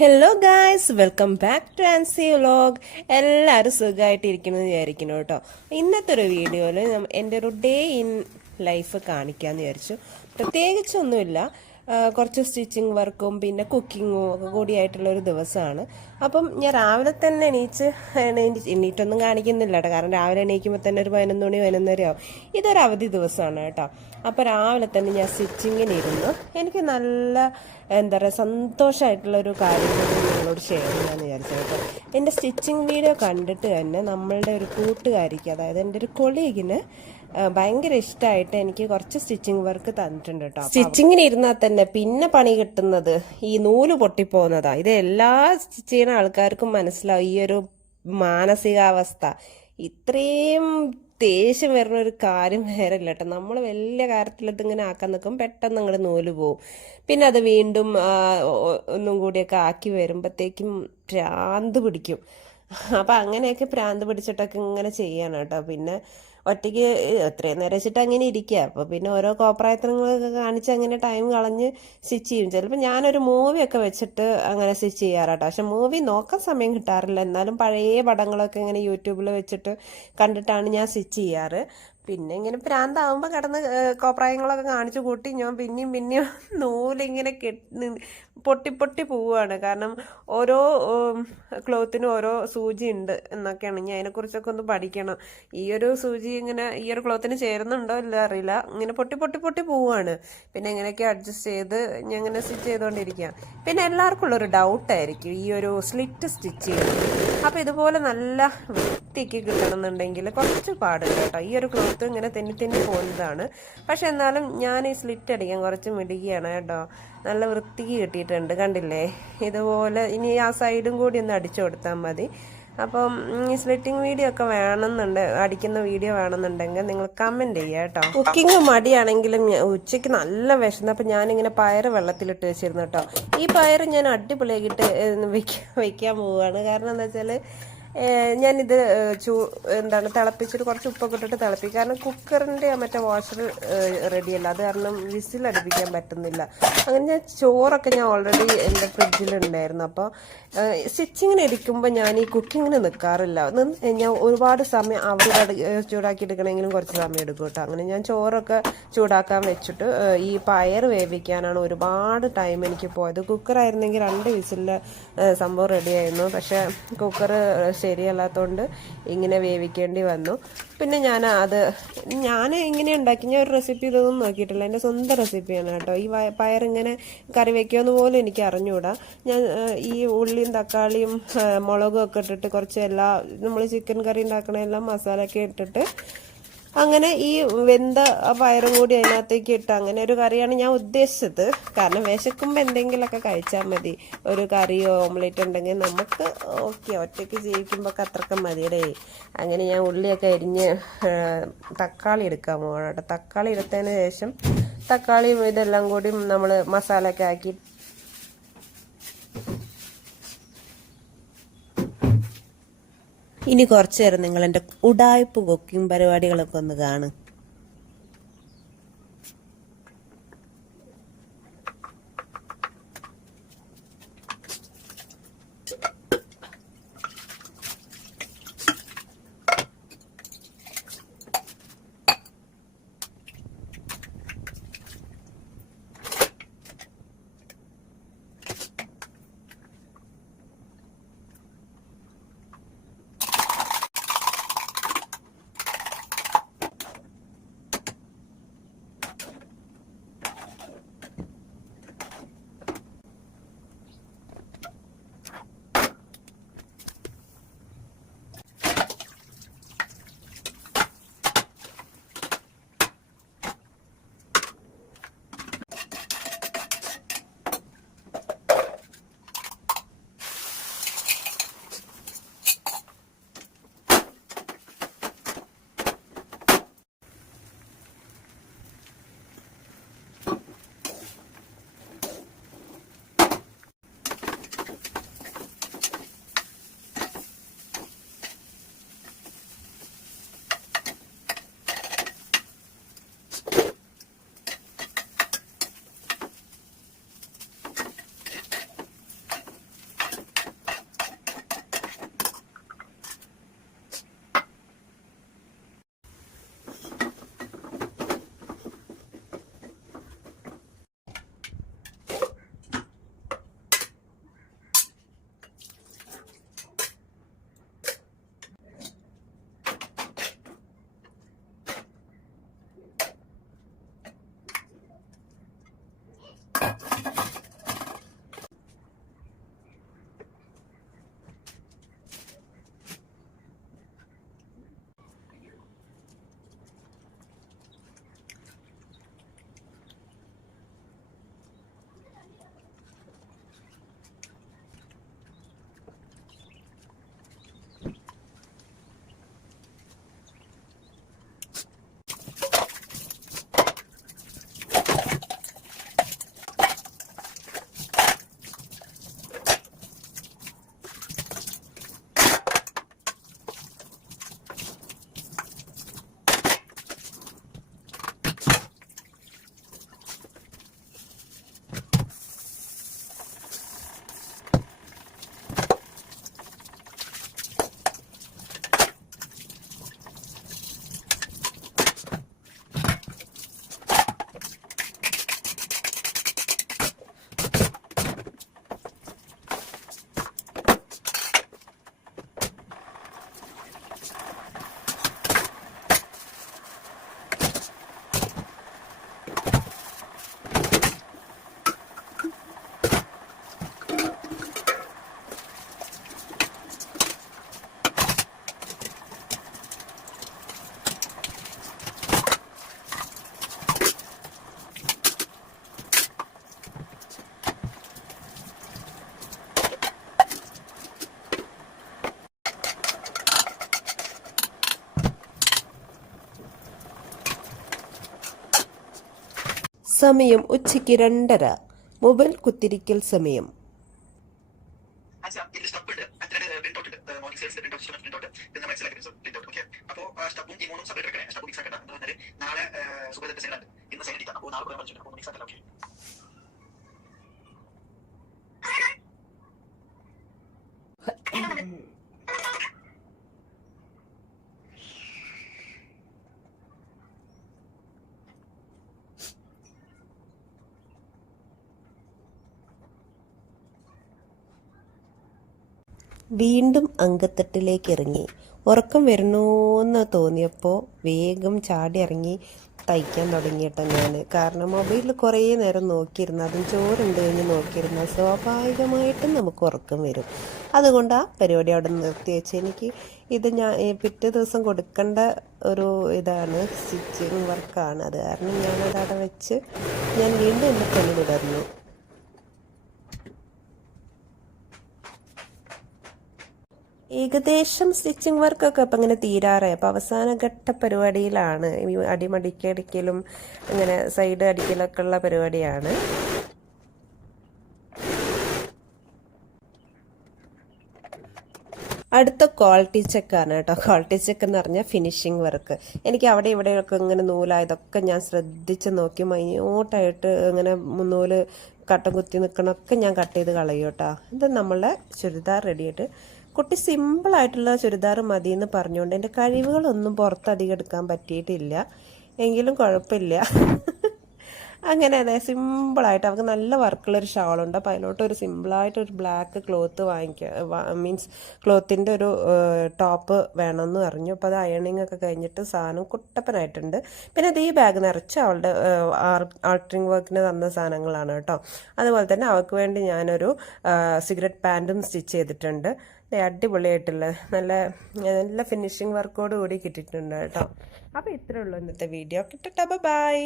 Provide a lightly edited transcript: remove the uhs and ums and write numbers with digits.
Hello guys, welcome back to Ancy vlog. എല്ലാവരും സുഖമായിട്ടിരിക്കുന്നു വിചാരിക്കുന്നു കേട്ടോ. ഇന്നത്തെ ഒരു വീഡിയോയിൽ എൻ്റെ ഒരു ഡേ ഇൻ ലൈഫ് കാണിക്കാമെന്ന് വിചാരിച്ചു. പ്രത്യേകിച്ചൊന്നുമില്ല, കുറച്ച് സ്റ്റിച്ചിങ് വർക്കും പിന്നെ കുക്കിങ്ങും ഒക്കെ കൂടിയായിട്ടുള്ള ഒരു ദിവസമാണ്. അപ്പം ഞാൻ രാവിലെ തന്നെ എണീറ്റൊന്നും കാണിക്കുന്നില്ല കേട്ടോ, കാരണം രാവിലെ എണീക്കുമ്പോൾ തന്നെ ഒരു 11 മണി 11:30 ആവും. ഇതൊരു അവധി ദിവസമാണ് കേട്ടോ. അപ്പോൾ രാവിലെ തന്നെ ഞാൻ സ്റ്റിച്ചിങ്ങിനിരുന്നു. എനിക്ക് നല്ല എന്താ പറയുക സന്തോഷമായിട്ടുള്ളൊരു കാര്യം നിങ്ങളോട് ഷെയർ ചെയ്യാമെന്ന് വിചാരിച്ചു കേട്ടോ. എൻ്റെ സ്റ്റിച്ചിങ് വീഡിയോ കണ്ടിട്ട് തന്നെ നമ്മളുടെ ഒരു കൂട്ടുകാരിക്ക്, അതായത് എൻ്റെ ഒരു കൊളീഗിന് ഭയങ്കര ഇഷ്ടമായിട്ട് എനിക്ക് കുറച്ച് സ്റ്റിച്ചിങ് വർക്ക് തന്നിട്ടുണ്ട് കേട്ടോ. സ്റ്റിച്ചിങ്ങിന് ഇരുന്നാൽ തന്നെ പിന്നെ പണി കിട്ടുന്നത് ഈ നൂല് പൊട്ടിപ്പോകുന്നതാ. ഇത് എല്ലാ സ്റ്റിച്ച് ചെയ്യുന്ന ആൾക്കാർക്കും മനസ്സിലാവും ഈ ഒരു മാനസികാവസ്ഥ. ഇത്രയും ദേഷ്യം വരുന്ന ഒരു കാര്യം വേറെ ഇല്ല കേട്ടോ. നമ്മൾ വലിയ കാര്യത്തിലിട്ട് ഇങ്ങനെ ആക്കാൻ നിൽക്കും, പെട്ടെന്ന് അങ്ങോട്ട് നൂല് പോവും. പിന്നെ അത് വീണ്ടും ഒന്നും കൂടിയൊക്കെ ആക്കി വരുമ്പോഴത്തേക്കും ഭ്രാന്ത് പിടിക്കും. അപ്പം അങ്ങനെയൊക്കെ ഭ്രാന്ത് പിടിച്ചിട്ടൊക്കെ ഇങ്ങനെ ചെയ്യാണ് കേട്ടോ. പിന്നെ ഒറ്റയ്ക്ക് എത്രയും നേരം വെച്ചിട്ട് അങ്ങനെ ഇരിക്കുക. അപ്പോൾ പിന്നെ ഓരോ കോപ്രായത്തനങ്ങളൊക്കെ കാണിച്ച് അങ്ങനെ ടൈം കളഞ്ഞ് സ്റ്റിച്ച് ചെയ്യും. ചിലപ്പോൾ ഞാനൊരു മൂവിയൊക്കെ വെച്ചിട്ട് അങ്ങനെ സ്റ്റിച്ച് ചെയ്യാറാട്ടോ. പക്ഷെ മൂവി നോക്കാൻ സമയം കിട്ടാറില്ല. എന്നാലും പഴയ പടങ്ങളൊക്കെ ഇങ്ങനെ യൂട്യൂബിൽ വെച്ചിട്ട് കണ്ടിട്ടാണ് ഞാൻ സ്റ്റിച്ച് ചെയ്യാറ്. പിന്നെ ഇങ്ങനെ പ്രാന്താവുമ്പോൾ കിടന്ന് കോപ്രായങ്ങളൊക്കെ കാണിച്ചു കൂട്ടി ഞാൻ പിന്നെയും നൂലിങ്ങനെ പൊട്ടി പൊട്ടി പോവുകയാണ്. കാരണം ഓരോ ക്ലോത്തിനും ഓരോ സൂചി ഉണ്ട് എന്നൊക്കെയാണ്. ഞാൻ അതിനെക്കുറിച്ചൊക്കെ ഒന്ന് പഠിക്കണം. ഈ ഒരു സൂചി ഇങ്ങനെ ഈ ഒരു ക്ലോത്തിന് ചേരുന്നുണ്ടോ ഇല്ല അറിയില്ല, ഇങ്ങനെ പൊട്ടി പൊട്ടി പൊട്ടി പോവുകയാണ്. പിന്നെ എങ്ങനെയൊക്കെ അഡ്ജസ്റ്റ് ചെയ്ത് ഞാൻ ഇങ്ങനെ സ്റ്റിച്ച് ചെയ്തുകൊണ്ടിരിക്കുക. പിന്നെ എല്ലാവർക്കും ഉള്ളൊരു ഡൗട്ടായിരിക്കും ഈ ഒരു സ്ലിറ്റ് സ്റ്റിച്ച് ചെയ്യുന്നത്. അപ്പോൾ ഇതുപോലെ നല്ല വൃത്തിക്ക് കിട്ടണമെന്നുണ്ടെങ്കിൽ കുറച്ച് പാടുണ്ട് കേട്ടോ. ഈ ഒരു ക്ലോത്ത് ഇങ്ങനെ തെന്നി പോകുന്നതാണ്. പക്ഷെ എന്നാലും ഞാൻ ഈ സ്ലിറ്റ് അടിക്കാൻ കുറച്ച് മിടുകിയാണ് കേട്ടോ. നല്ല വൃത്തിക്ക് കിട്ടിയിട്ടുണ്ട്, കണ്ടില്ലേ? ഇതുപോലെ ഇനി ആ സൈഡും കൂടി ഒന്ന് അടിച്ചു കൊടുത്താൽ മതി. അപ്പം ഈ സ്ലിറ്റിംഗ് വീഡിയോ ഒക്കെ അടിക്കുന്ന വീഡിയോ വേണമെന്നുണ്ടെങ്കിൽ നിങ്ങൾ കമൻറ്റ് ചെയ്യുക കേട്ടോ. കുക്കിംഗ് മടിയാണെങ്കിലും ഉച്ചയ്ക്ക് നല്ല വിശന്നപ്പോൾ ഞാനിങ്ങനെ പയറ് വെള്ളത്തിലിട്ട് വെച്ചിരുന്നു കേട്ടോ. ഈ പയറ് ഞാൻ അടിപൊളിയാക്കിയിട്ട് വയ്ക്കാൻ പോവുകയാണ്. കാരണം എന്താ വെച്ചാൽ ഞാനിത് തിളപ്പിച്ചിട്ട് കുറച്ച് ഉപ്പൊക്കെ ഇട്ടിട്ട് തിളപ്പിക്കും. കാരണം കുക്കറിൻ്റെ മറ്റേ വാഷർ റെഡിയല്ല, അത് കാരണം വിസിലടുപ്പിക്കാൻ പറ്റുന്നില്ല. അങ്ങനെ ഞാൻ ചോറൊക്കെ ഞാൻ ഓൾറെഡി എൻ്റെ ഫ്രിഡ്ജിലുണ്ടായിരുന്നു. അപ്പോൾ സ്റ്റിച്ചിങ്ങിന് ഇരിക്കുമ്പോൾ ഞാൻ ഈ കുക്കിങ്ങിന് നിൽക്കാറില്ല. ഞാൻ ഒരുപാട് സമയം അവിടെ ചൂടാക്കി എടുക്കണമെങ്കിലും കുറച്ച് സമയം എടുക്കും കേട്ടോ. അങ്ങനെ ഞാൻ ചോറൊക്കെ ചൂടാക്കാൻ വെച്ചിട്ട് ഈ പയർ വേവിക്കാനാണ് ഒരുപാട് ടൈം എനിക്ക് പോയത്. കുക്കറായിരുന്നെങ്കിൽ 2 വിസിലിൽ സംഭവം റെഡിയായിരുന്നു. പക്ഷേ കുക്കർ ശരിയല്ലാത്തതുകൊണ്ട് ഇങ്ങനെ വേവിക്കേണ്ടി വന്നു. പിന്നെ ഞാൻ ഇങ്ങനെ ഉണ്ടാക്കി. ഞാൻ ഒരു റെസിപ്പി ഇതൊന്നും നോക്കിയിട്ടില്ല, എൻ്റെ സ്വന്തം റെസിപ്പിയാണ് കേട്ടോ. ഈ പയറിങ്ങനെ കറി വയ്ക്കുമെന്ന് പോലും എനിക്ക് അറിഞ്ഞുകൂടാ. ഞാൻ ഈ ഉള്ളിയും തക്കാളിയും മുളകും ഒക്കെ ഇട്ടിട്ട് കുറച്ച് നമ്മൾ ചിക്കൻ കറി ഉണ്ടാക്കണ എല്ലാം മസാലയൊക്കെ ഇട്ടിട്ട് അങ്ങനെ ഈ വെന്ത പയറും കൂടി അതിനകത്തേക്ക് ഇട്ട് അങ്ങനെ ഒരു കറിയാണ് ഞാൻ ഉദ്ദേശിച്ചത്. കാരണം വിശക്കുമ്പോൾ എന്തെങ്കിലുമൊക്കെ കഴിച്ചാൽ മതി. ഒരു കറിയോ ഓംലെറ്റ് ഉണ്ടെങ്കിൽ നമുക്ക് ഓക്കെ, ഒറ്റയ്ക്ക് ജീവിക്കുമ്പോൾ അത്രയ്ക്ക് മതിയടേ. അങ്ങനെ ഞാൻ ഉള്ളിയൊക്കെ അരിഞ്ഞ് തക്കാളി എടുക്കാൻ പോകണം കേട്ടോ. തക്കാളി എടുത്തതിന് ശേഷം തക്കാളിയും ഇതെല്ലാം കൂടി നമ്മൾ മസാലയൊക്കെ ആക്കി ഇനി കുറച്ചു നേരം നിങ്ങൾ എൻ്റെ ഉഡായിപ്പ് കുക്കിംഗ് പരിപാടികളൊക്കെ ഒന്ന് കാണും. സമയം ഉച്ചയ്ക്ക് 2:30. മൊബൈൽ കുത്തിരിക്കൽ സമയം. വീണ്ടും അങ്കത്തട്ടിലേക്ക് ഇറങ്ങി. ഉറക്കം വരണോന്ന് തോന്നിയപ്പോൾ വേഗം ചാടി ഇറങ്ങി തയ്ക്കാൻ തുടങ്ങിയിട്ടോ ഞാൻ. കാരണം മൊബൈലിൽ കുറേ നേരം നോക്കിയിരുന്ന, അതും ചോറുണ്ട് കഴിഞ്ഞ് നോക്കിയിരുന്ന സ്വാഭാവികമായിട്ടും നമുക്ക് ഉറക്കം വരും. അതുകൊണ്ട് ആ പരിപാടി അവിടെ നിർത്തി വെച്ച് എനിക്ക് ഇത് ഞാൻ പിറ്റേ ദിവസം കൊടുക്കേണ്ട ഒരു ഇതാണ്, സ്റ്റിച്ചിങ് വർക്കാണ്. അത് കാരണം ഞാനത് അവിടെ വെച്ച് ഞാൻ വീണ്ടും എൻ്റെ പണി തുടർന്നു. ഏകദേശം സ്റ്റിച്ചിങ് വർക്കൊക്കെ അപ്പം ഇങ്ങനെ തീരാറായി. അപ്പം അവസാന ഘട്ട പരിപാടിയിലാണ്. ഈ അടിമടിക്കടിക്കലും ഇങ്ങനെ സൈഡ് അടിക്കലൊക്കെ ഉള്ള പരിപാടിയാണ്. അടുത്ത ക്വാളിറ്റി ചെക്കാണ് കേട്ടോ. ക്വാളിറ്റി ചെക്ക് എന്ന് പറഞ്ഞാൽ ഫിനിഷിങ് വർക്ക്. എനിക്ക് അവിടെ ഇവിടെയൊക്കെ ഇങ്ങനെ നൂലായതൊക്കെ ഞാൻ ശ്രദ്ധിച്ച് നോക്കി മൈന്യൂട്ടായിട്ട് ഇങ്ങനെ നൂല് കട്ടം കുത്തി നിൽക്കണമൊക്കെ ഞാൻ കട്ട് ചെയ്ത് കളയും കേട്ടോ. ഇത് നമ്മളെ ചുരിദാർ റെഡിയായിട്ട് കുട്ടി സിമ്പിളായിട്ടുള്ള ചുരിദാർ മതി എന്ന് പറഞ്ഞുകൊണ്ട് എൻ്റെ കഴിവുകളൊന്നും പുറത്തധികം എടുക്കാൻ പറ്റിയിട്ടില്ല. എങ്കിലും കുഴപ്പമില്ല. അങ്ങനെ അതെ, സിമ്പിളായിട്ട് അവർക്ക് നല്ല വർക്കുള്ളൊരു ഷാളുണ്ട്. അപ്പോൾ അതിലോട്ട് സിമ്പിളായിട്ടൊരു ബ്ലാക്ക് ക്ലോത്ത് മീൻസ് ക്ലോത്തിൻ്റെ ഒരു ടോപ്പ് വേണമെന്ന് പറഞ്ഞു. അപ്പോൾ അത് അയണിങ് ഒക്കെ കഴിഞ്ഞിട്ട് സാധനം കുട്ടപ്പനായിട്ടുണ്ട്. പിന്നെ അത് ഈ ബാഗ് നിറച്ച് അവളുടെ ആൾട്ടറിങ് വർക്കിന് തന്ന സാധനങ്ങളാണ് കേട്ടോ. അതുപോലെ തന്നെ അവൾക്ക് വേണ്ടി ഞാനൊരു സിഗരറ്റ് പാൻറ്റും സ്റ്റിച്ച് ചെയ്തിട്ടുണ്ട്. അടിപൊളിയായിട്ടുള്ള നല്ല നല്ല ഫിനിഷിങ് വർക്കോട് കൂടി കിട്ടിയിട്ടുണ്ട് കേട്ടോ. അപ്പോൾ ഇത്രയേ ഉള്ളൂ ഇന്നത്തെ വീഡിയോ. കിട്ടട്ടെ, ബൈ.